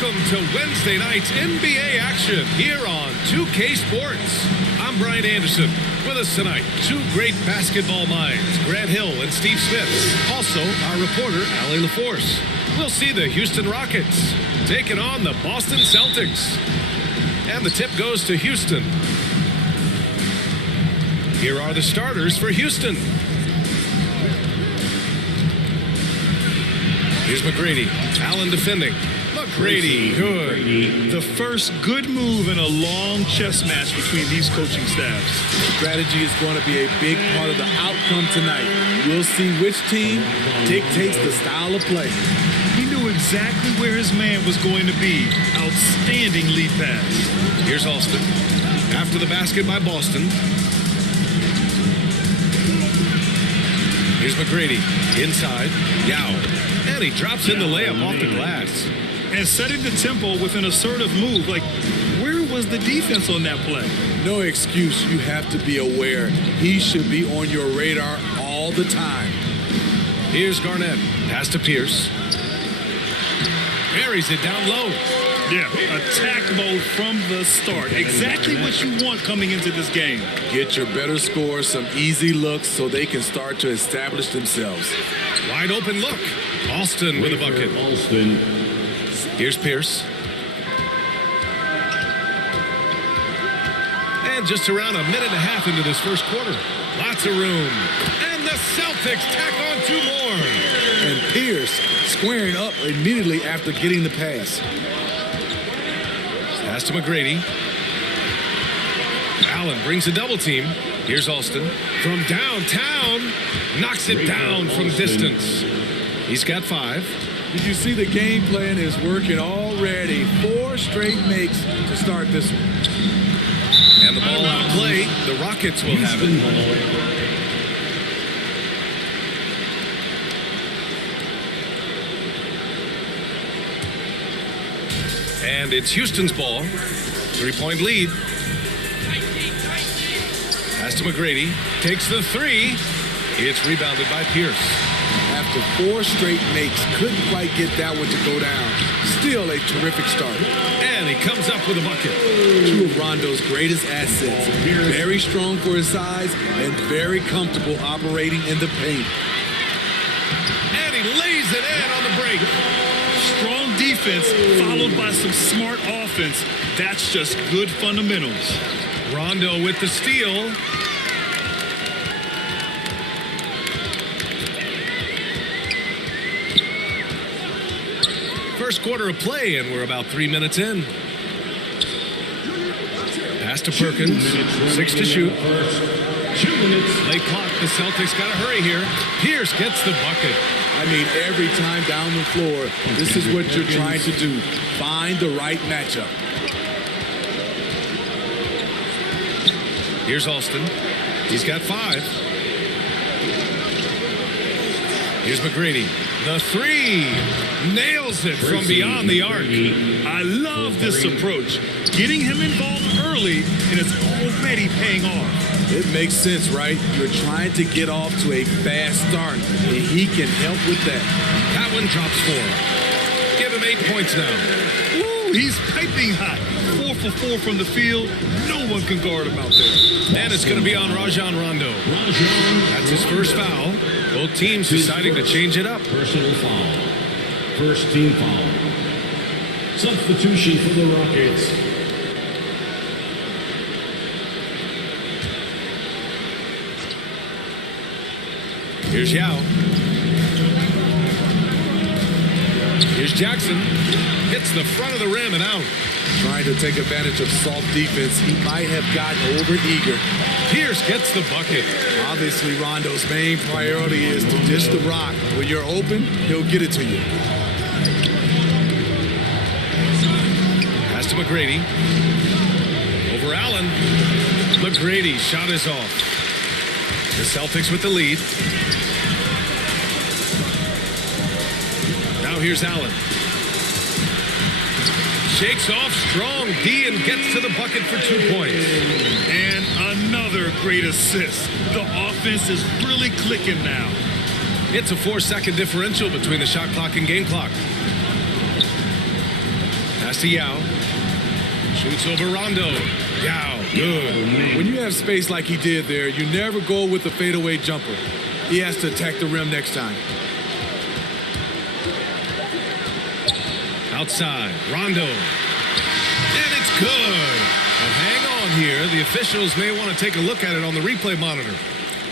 Welcome to Wednesday night's NBA action here on 2K Sports. I'm Brian Anderson. With us tonight, two great basketball minds, Grant Hill and Steve Smith. Also, our reporter, Allie LaForce. We'll see the Houston Rockets taking on the Boston Celtics. And the tip goes to Houston. Here are the starters for Houston. Here's McGrady. Allen defending. McGrady, good. The first good move in a long chess match between these coaching staffs. Strategy is going to be a big part of the outcome tonight. We'll see which team dictates the style of play. He knew exactly where his man was going to be. Outstanding lead pass. Here's Alston. After the basket by Boston. Here's McGrady. Inside. Yao. And he drops in the layup off the glass. And setting the tempo with an assertive move. Like, where was the defense on that play? No excuse. You have to be aware. He should be on your radar all the time. Here's Garnett. Pass to Pierce. Buries it down low. Yeah, attack mode from the start. Exactly what you want coming into this game. Get your better scores some easy looks so they can start to establish themselves. Wide open look. Alston with a bucket. Alston. Here's Pierce. And just around a minute and a half into this first quarter. Lots of room. And the Celtics tack on two more. And Pierce squaring up immediately after getting the pass. Pass to McGrady. Allen brings a double team. Here's Alston. From downtown. Knocks it down from distance. He's got 5. Did you see the game plan is working already? 4 straight makes to start this one. And the ball out of play. The Rockets will have it. And it's Houston's ball. 3-point lead. Pass to McGrady. Takes the 3. It's rebounded by Pierce. After 4 straight makes, couldn't quite get that one to go down. Still a terrific start. And he comes up with a bucket. Two of Rondo's greatest assets. Very strong for his size and very comfortable operating in the paint. And he lays it in on the break. Strong defense followed by some smart offense. That's just good fundamentals. Rondo with the steal. First quarter of play, and we're about 3 minutes in. Pass to Perkins. 6 to shoot. 2 minutes. Late clock. The Celtics got to hurry here. Pierce gets the bucket. I mean, every time down the floor, this is what you're trying to do. Find the right matchup. Here's Alston. He's got 5. Here's McGrady. The 3. Nails it from beyond the arc. I love this approach. Getting him involved early, and it's already paying off. It makes sense, right? You're trying to get off to a fast start, and he can help with that. That one drops 4. Give him 8 points now. Woo, he's piping hot. 4 for 4 from the field. No one can guard him out there. And it's going to be on Rajon Rondo. That's his first foul. Both teams deciding to change it up. Personal foul. First team foul. Substitution for the Rockets. Here's Yao. Here's Jackson. Hits the front of the rim and out. Trying to take advantage of soft defense. He might have gotten over-eager. Pierce gets the bucket. Obviously, Rondo's main priority is to dish the rock. When you're open, he'll get it to you. Pass to McGrady. Over Allen. McGrady shot is off. The Celtics with the lead. Now here's Allen. Shakes off strong D and gets to the bucket for 2 points. And another great assist. The offense is really clicking now. It's a 4-second differential between the shot clock and game clock. Pass to Yao. Shoots over Rondo. Yao, good. When you have space like he did there, you never go with the fadeaway jumper. He has to attack the rim next time. Outside, Rondo. And it's good. And hang on here. The officials may want to take a look at it on the replay monitor.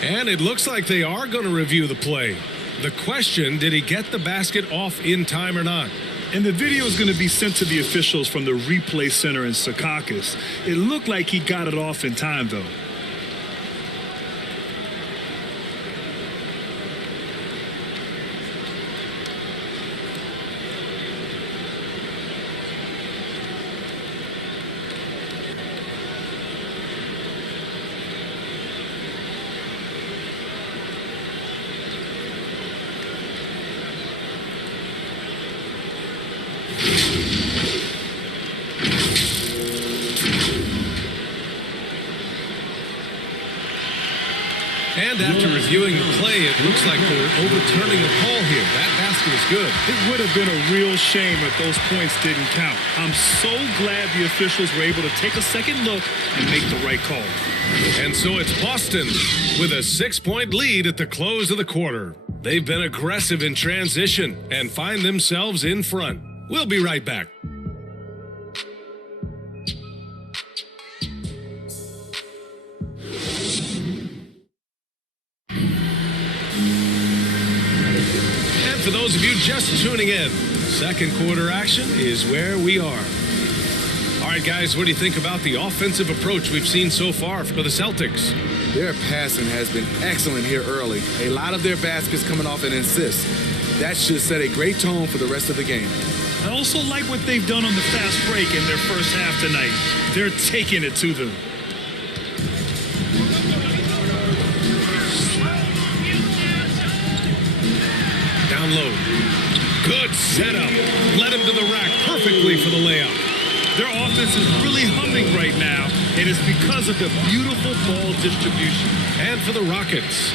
And it looks like they are going to review the play. The question, did he get the basket off in time or not? And the video is going to be sent to the officials from the replay center in Secaucus. It looked like he got it off in time, though. And after reviewing the play, it looks like they're overturning the call here. That basket is good. It would have been a real shame if those points didn't count. I'm so glad the officials were able to take a second look and make the right call. And so it's Boston with a 6-point lead at the close of the quarter. They've been aggressive in transition and find themselves in front. We'll be right back. For those of you just tuning in, second quarter action is where we are. All right, guys, what do you think about the offensive approach we've seen so far for the Celtics? Their passing has been excellent here early. A lot of their baskets coming off an assist. That should set a great tone for the rest of the game. I also like what they've done on the fast break in their first half tonight. They're taking it to them. Down low. Good setup. Led him to the rack perfectly for the layup. Their offense is really humming right now, and it's because of the beautiful ball distribution. And for the Rockets.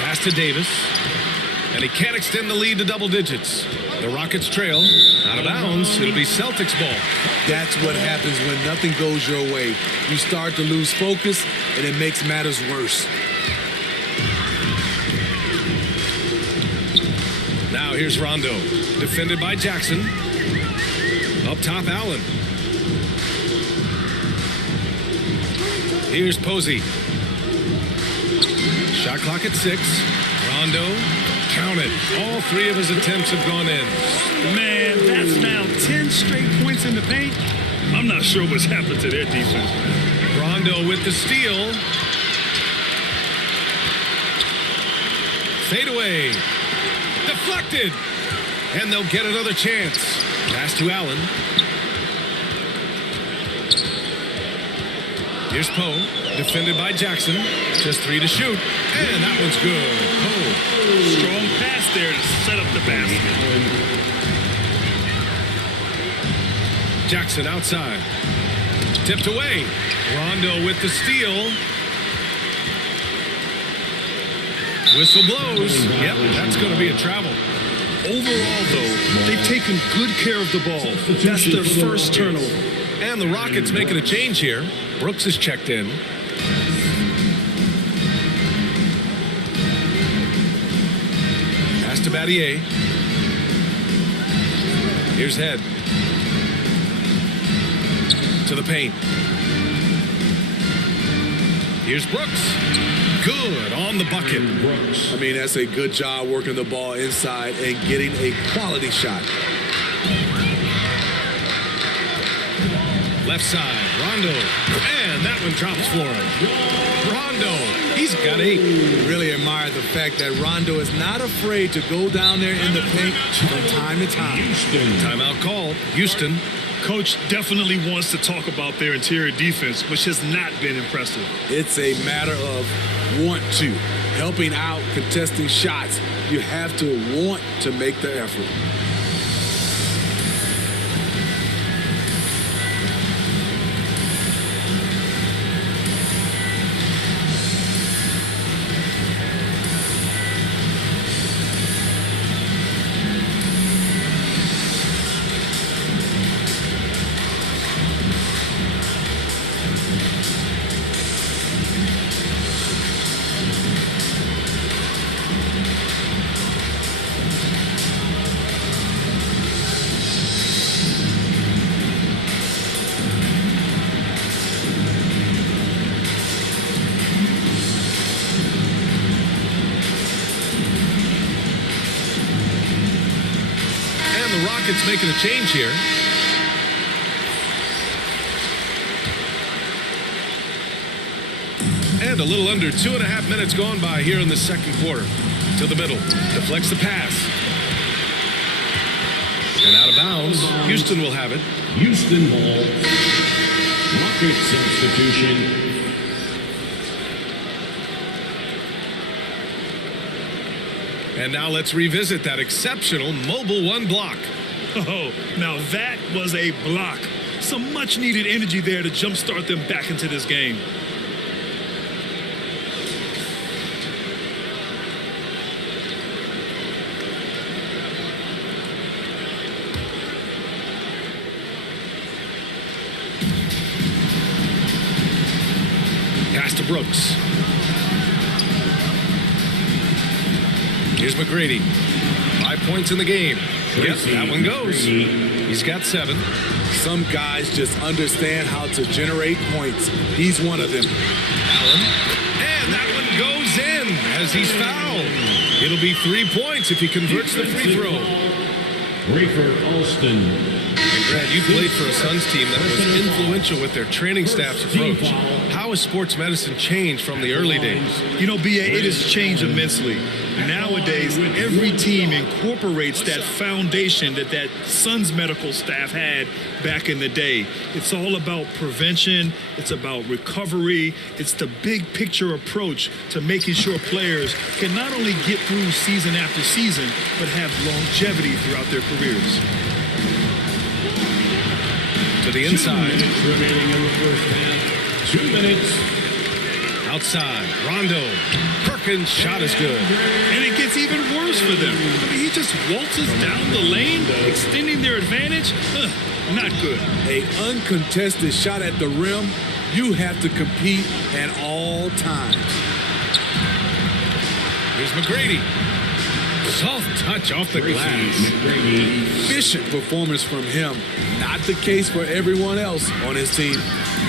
Pass to Davis. And he can't extend the lead to double digits. The Rockets trail. Out of bounds. It'll be Celtics ball. That's what happens when nothing goes your way. You start to lose focus, and it makes matters worse. Now here's Rondo. Defended by Jackson. Up top, Allen. Here's Posey. Shot clock at 6. Rondo. Count it. All 3 of his attempts have gone in. Man, that's now 10 straight points in the paint. I'm not sure what's happened to their defense. Rondo with the steal. Fade away. Deflected. And they'll get another chance. Pass to Allen. Here's Poe. Defended by Jackson. Just 3 to shoot. And that one's good. Poe. Strong pass there to set up the basket. Jackson outside. Tipped away. Rondo with the steal. Whistle blows. Yep, that's going to be a travel. Overall, though, they've taken good care of the ball. That's their first turnover. And the Rockets making a change here. Brooks is checked in. Pass to Battier. Here's Head. To the paint. Here's Brooks. Good on the bucket. I mean, that's a good job working the ball inside and getting a quality shot. Left side, Rondo. And that one drops for him. Rondo, he's got 8. Really admire the fact that Rondo is not afraid to go down there in the paint from time to time. Timeout called. Houston. Coach definitely wants to talk about their interior defense, which has not been impressive. It's a matter of want to. Helping out, contesting shots. You have to want to make the effort. the Rockets making a change here. And a little under 2.5 minutes gone by here in the second quarter. To the middle. Deflects the pass. And out of bounds. Houston will have it. Houston ball. Rocket substitution. And now let's revisit that exceptional mobile one block. Oh, now that was a block. Some much-needed energy there to jumpstart them back into this game. Pass to Brooks. Here's McGrady. 5 points in the game. Yep, that one goes. He's got 7. Some guys just understand how to generate points. He's one of them. Allen. And that one goes in as he's fouled. It'll be 3 points if he converts the free throw. Rayford Alston. And Brad, you played for a Suns team that was influential with their training staff's approach. How has sports medicine changed from the early days? You know, B.A., it has changed immensely. Nowadays, every team incorporates that foundation that Suns medical staff had back in the day. It's all about prevention. It's about recovery. It's the big picture approach to making sure players can not only get through season after season, but have longevity throughout their careers. To the inside. 2 minutes remaining in the first half. 2 minutes. Outside. Rondo. Perkins' shot is good. And it gets even worse for them. I mean, he just waltzes down the lane, extending their advantage. Not good. An uncontested shot at the rim, you have to compete at all times. Here's McGrady. Soft touch off the glass. Efficient performance from him. Not the case for everyone else on his team.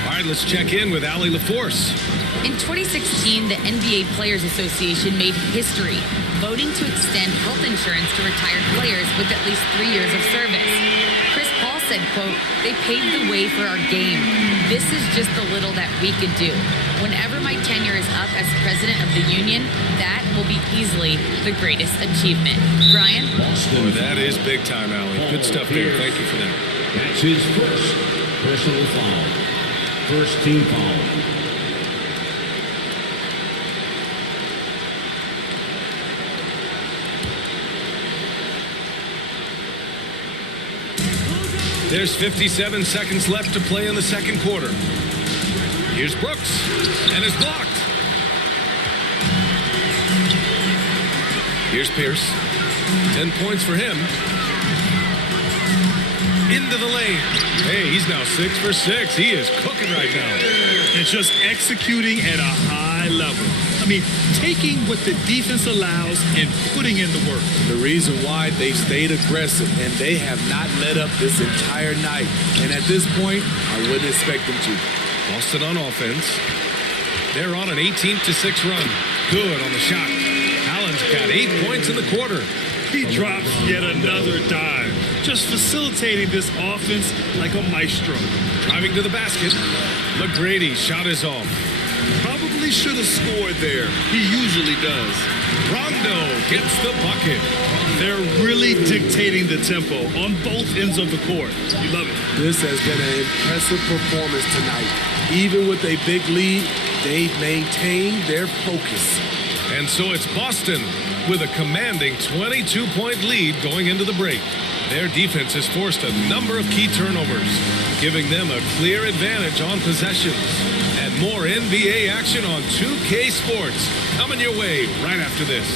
All right, let's check in with Allie LaForce. In 2016, the NBA Players Association made history, voting to extend health insurance to retired players with at least 3 years of service. Chris Paul said, quote, "They paved the way for our game. This is just the little that we could do. Whenever my tenure is up as president of the union, that will be easily the greatest achievement." Brian? Boy, that is big time, Allie. Good stuff there. Thank you for that. That's his first personal foul. First team foul. There's 57 seconds left to play in the second quarter. Here's Brooks, and it's blocked. Here's Pierce. 10 points for him. Into the lane. Hey, he's now 6 for 6. He is cooking right now. And just executing at a high level. I mean, taking what the defense allows and putting in the work. The reason why they stayed aggressive, and they have not let up this entire night. And at this point, I wouldn't expect them to. Boston on offense. They're on an 18-6 run. Good on the shot. Allen's got 8 points in the quarter. He drops yet another dime, just facilitating this offense like a maestro. Driving to the basket. McGrady shot is off. Probably should have scored there. He usually does. Rondo gets the bucket. They're really dictating the tempo on both ends of the court. You love it. This has been an impressive performance tonight. Even with a big lead, they've maintained their focus. And so it's Boston with a commanding 22-point lead going into the break. Their defense has forced a number of key turnovers, giving them a clear advantage on possessions. And more NBA action on 2K Sports coming your way right after this.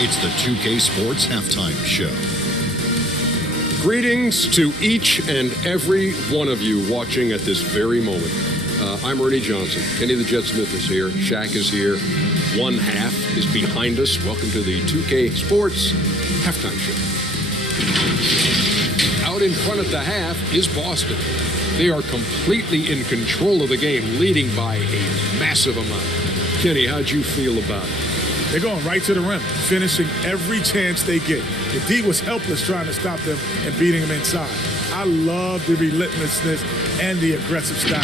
It's the 2K Sports Halftime Show. Greetings to each and every one of you watching at this very moment. I'm Ernie Johnson. Kenny the Jet Smith is here. Shaq is here. One half is behind us. Welcome to the 2K Sports Halftime Show. Out in front at the half is Boston. They are completely in control of the game, leading by a massive amount. Kenny, how'd you feel about it? They're going right to the rim, finishing every chance they get. The D was helpless trying to stop them and beating them inside. I love the relentlessness and the aggressive style.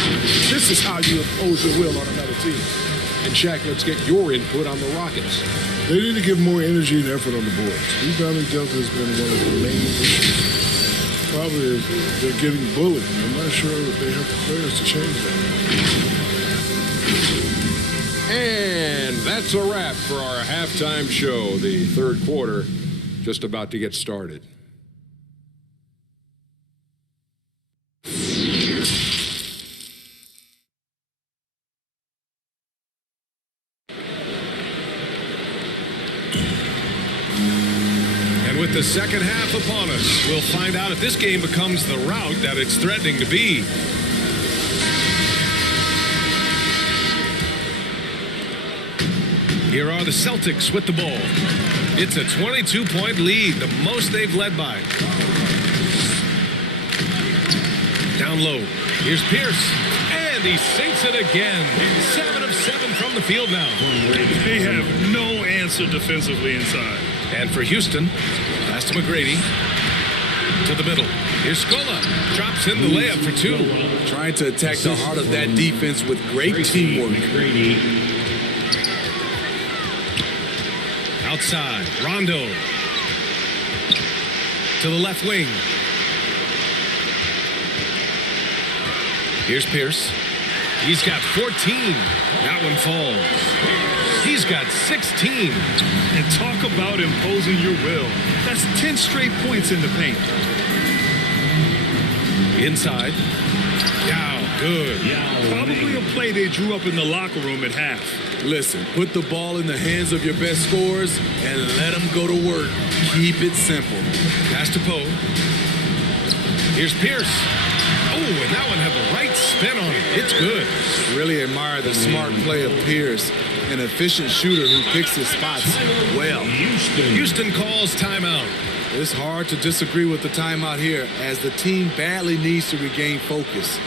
This is how you impose your will on another team. And Shaq, let's get your input on the Rockets. They need to give more energy and effort on the boards. Rebounding delta has been one of the main issues. Probably is they're getting bullied. I'm not sure that they have the players to change that. And that's a wrap for our halftime show. The third quarter just about to get started. With the second half upon us, we'll find out if this game becomes the rout that it's threatening to be. Here are the Celtics with the ball. It's a 22-point lead, the most they've led by. Down low. Here's Pierce. And he sinks it again. 7 of 7 from the field now. They have no answer defensively inside. And for Houston, pass to McGrady. To the middle. Here's Scola. Drops in the layup for 2. Trying to attack the heart of that defense with great teamwork. Outside. Rondo. To the left wing. Here's Pierce. He's got 14. That one falls. He's got 16. And talk about imposing your will. That's 10 straight points in the paint. Inside. Yao, good. Probably a play they drew up in the locker room at half. Listen, put the ball in the hands of your best scorers and let them go to work. Keep it simple. Pass to Poe. Here's Pierce. Oh, and that one had the right spin on it. It's good. Really admire the smart play of Pierce, an efficient shooter who picks his spots well. Houston calls timeout. It's hard to disagree with the timeout here, as the team badly needs to regain focus.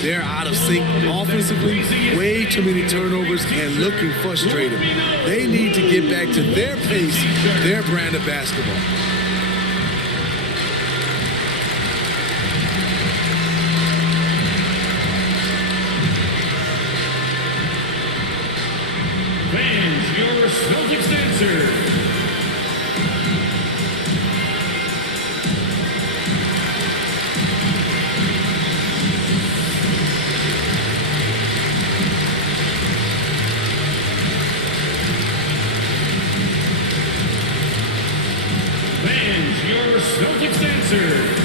They're out of sync offensively, way too many turnovers, and looking frustrated. They need to get back to their pace, their brand of basketball. Fans, your Celtics dancer. Fans, your Celtics dancer.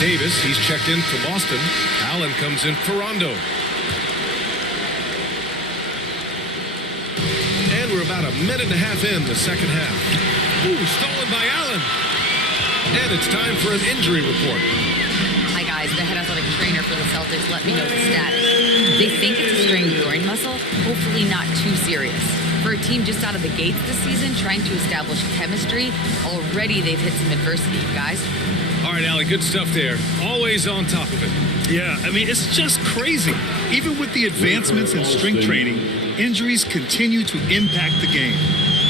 Davis, he's checked in for Boston. Allen comes in for Rondo. And we're about a minute and a half in the second half. Ooh, stolen by Allen. And it's time for an injury report. Hi, guys. The head athletic trainer for the Celtics let me know the status. They think it's a strained groin muscle, hopefully not too serious. For a team just out of the gates this season, trying to establish chemistry, already they've hit some adversity, guys. All right, Allie, good stuff there. Always on top of it. Yeah, I mean, it's just crazy. Even with the advancements in strength training, injuries continue to impact the game.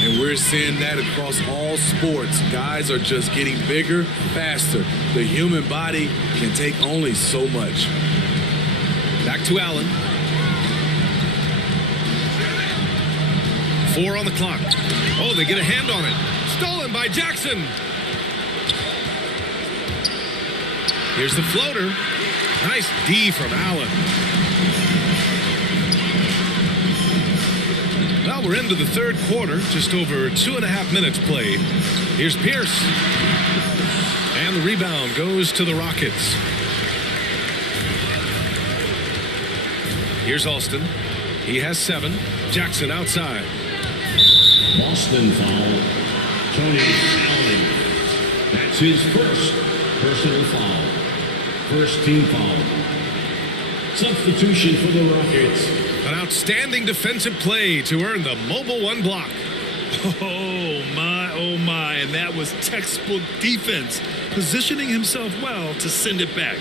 And we're seeing that across all sports. Guys are just getting bigger, faster. The human body can take only so much. Back to Allen. 4 on the clock. Oh, they get a hand on it. Stolen by Jackson. Here's the floater. Nice D from Allen. Well, we're into the third quarter. Just over 2.5 minutes played. Here's Pierce. And the rebound goes to the Rockets. Here's Alston. He has 7. Jackson outside. Boston foul. Tony Allen. That's his first personal foul. First team foul. Substitution for the Rockets. An outstanding defensive play to earn the mobile 1 block. Oh my, and that was textbook defense. positioning himself well to send it back.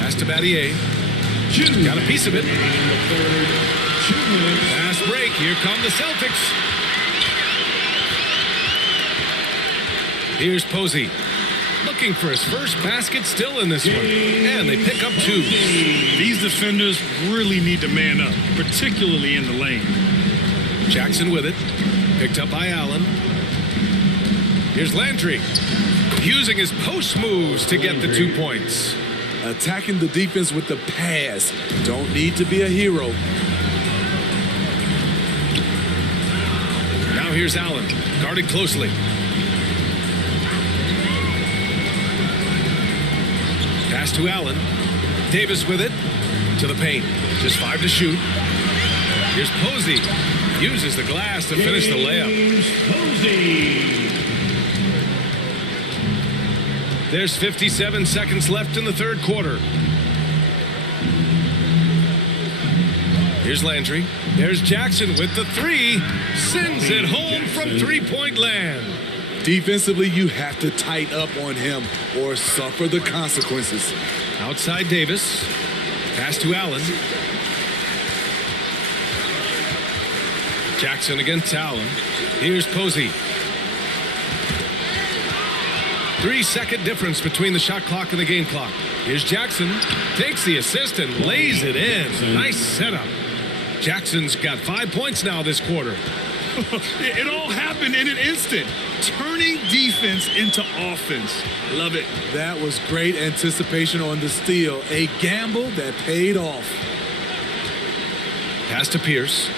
Pass to Battier. Got a piece of it. Fast break. Here come the Celtics. Here's Posey. Looking for his first basket still in this one. And they pick up 2. These defenders really need to man up, particularly in the lane. Jackson with it. Picked up by Allen. Here's Landry. Using his post moves to get the 2 points. Attacking the defense with the pass. Don't need to be a hero. Now here's Allen. Guarded closely. Pass to Allen. Davis with it. To the paint. Just 5 to shoot. Here's Posey. Uses the glass to finish the layup. Posey. There's 57 seconds left in the third quarter. Here's Landry. There's Jackson with the 3. Sends it home from three-point land. Defensively, you have to tighten up on him or suffer the consequences. Outside Davis. Pass to Allen. Jackson against Allen. Here's Posey. 3-second difference between the shot clock and the game clock. Here's Jackson. Takes the assist and lays it in. Nice setup. Jackson's got 5 points now this quarter. It all happened in an instant. Turning defense into offense. Love it. That was great anticipation on the steal. A gamble that paid off. Pass to Pierce.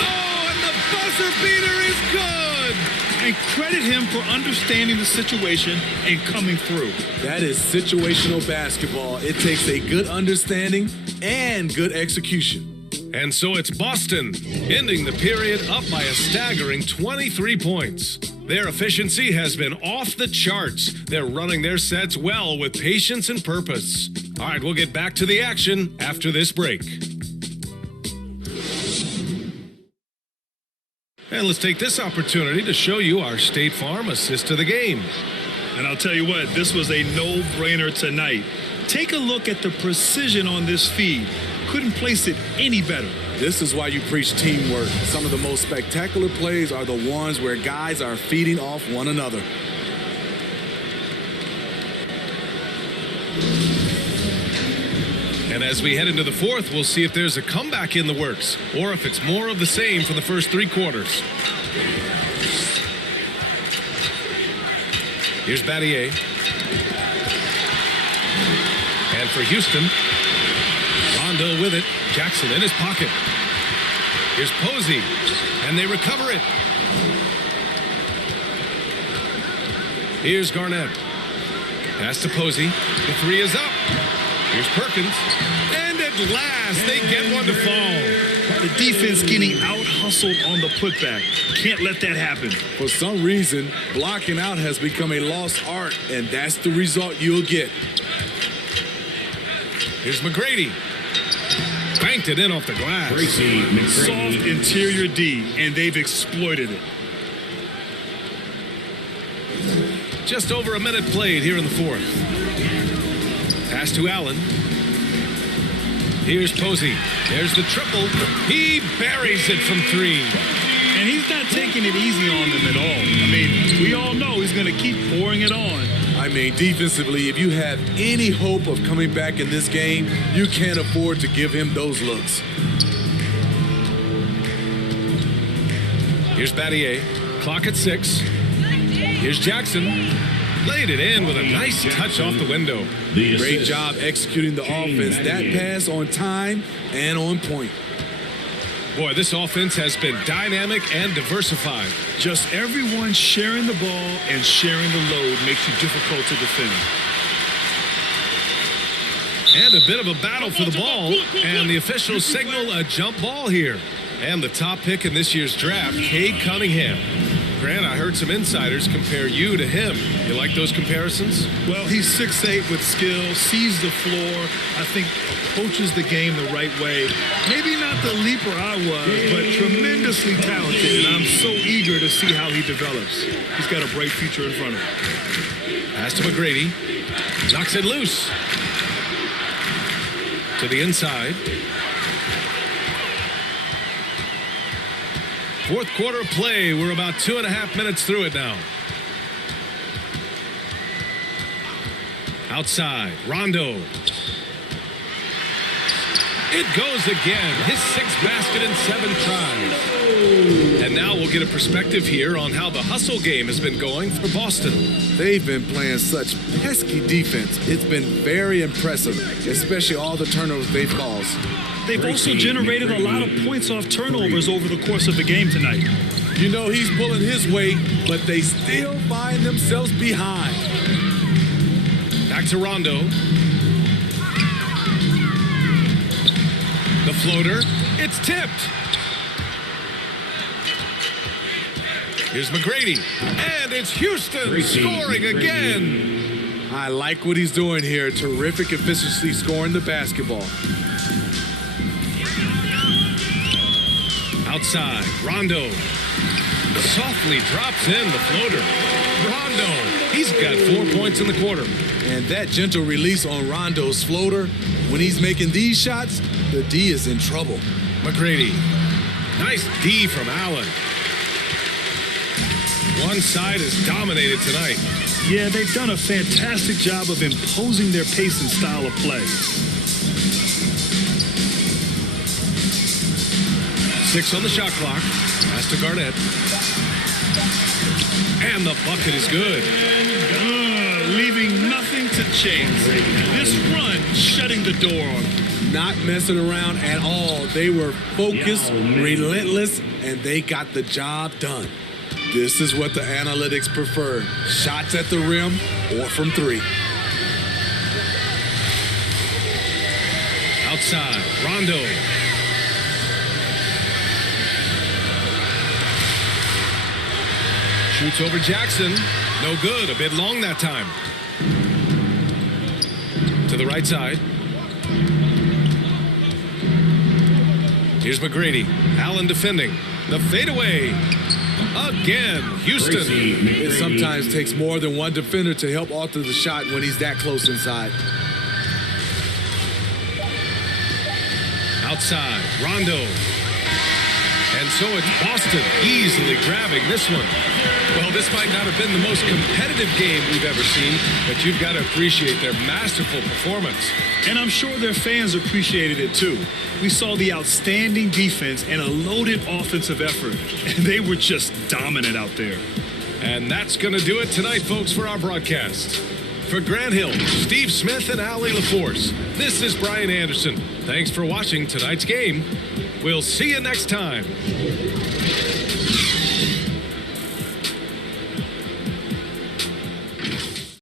Oh, and the buzzer beater is good. And credit him for understanding the situation and coming through. That is situational basketball. It takes a good understanding and good execution. And so it's Boston, ending the period up by a staggering 23 points. Their efficiency has been off the charts. They're running their sets well with patience and purpose. All right, we'll get back to the action after this break. And let's take this opportunity to show you our State Farm assist to the game. And I'll tell you what, this was a no-brainer tonight. Take a look at the precision on this feed. Couldn't place it any better. This is why you preach teamwork. Some of the most spectacular plays are the ones where guys are feeding off one another. And as we head into the fourth, we'll see if there's a comeback in the works or if it's more of the same for the first 3 quarters. Here's Battier. And for Houston, Rondo with it. Jackson in his pocket. Here's Posey. And they recover it. Here's Garnett. Pass to Posey. The 3 is up. Here's Perkins. And at last, they get one to fall. The defense getting out-hustled on the putback. Can't let that happen. For some reason, blocking out has become a lost art, and that's the result you'll get. Here's McGrady. Banked it in off the glass. Soft interior D, and they've exploited it. Just over a minute played here in the fourth. Pass to Allen. Here's Posey. There's the triple. He buries it from 3. And he's not taking it easy on them at all. I mean, we all know he's going to keep pouring it on. I mean, defensively, if you have any hope of coming back in this game, you can't afford to give him those looks. Here's Battier. Clock at 6. Here's Jackson. Laid it in with a nice touch off the window. Great job executing the offense. That pass on time and on point. Boy, this offense has been dynamic and diversified. Just everyone sharing the ball and sharing the load makes you difficult to defend. And a bit of a battle for the ball. And the officials signal a jump ball here. And the top pick in this year's draft, Cade Cunningham. Grant, I heard some insiders compare you to him. You like those comparisons? Well, he's 6'8" with skill, sees the floor, I think approaches the game the right way. Maybe not the leaper I was, but tremendously talented, and I'm so eager to see how he develops. He's got a bright future in front of him. Pass to McGrady. Knocks it loose. To the inside. Fourth quarter of play. We're about 2.5 minutes through it now. Outside. Rondo. It goes again. His 6th basket in 7 tries. And now we'll get a perspective here on how the hustle game has been going for Boston. They've been playing such pesky defense. It's been very impressive, especially all the turnovers they've caused. They've also generated a lot of points off turnovers over the course of the game tonight. You know he's pulling his weight, but they still find themselves behind. Back to Rondo. The floater. It's tipped. Here's McGrady. And it's Houston scoring again. I like what he's doing here. Terrific efficiency scoring the basketball. Outside. Rondo. Softly drops in the floater. Rondo. He's got 4 points in the quarter. And that gentle release on Rondo's floater, when he's making these shots, the D is in trouble. McGrady. Nice D from Allen. One side is dominated tonight. Yeah, they've done a fantastic job of imposing their pace and style of play. 6 on the shot clock. Pass to Garnett. And the bucket is good. Leaving nothing to chance. This run shutting the door on them. Not messing around at all. They were focused, relentless, and they got the job done. This is what the analytics prefer. Shots at the rim or from 3. Outside. Rondo. Shoots over Jackson. No good. A bit long that time. To the right side. Here's McGrady. Allen defending. The fadeaway. Again. Houston. It sometimes takes more than one defender to help alter the shot when he's that close inside. Outside. Rondo. And so it's Boston easily grabbing this one. Well, this might not have been the most competitive game we've ever seen, but you've got to appreciate their masterful performance. And I'm sure their fans appreciated it too. We saw the outstanding defense and a loaded offensive effort, and they were just dominant out there. And that's going to do it tonight, folks, for our broadcast. For Grant Hill, Steve Smith, and Allie LaForce, this is Brian Anderson. Thanks for watching tonight's game. We'll see you next time.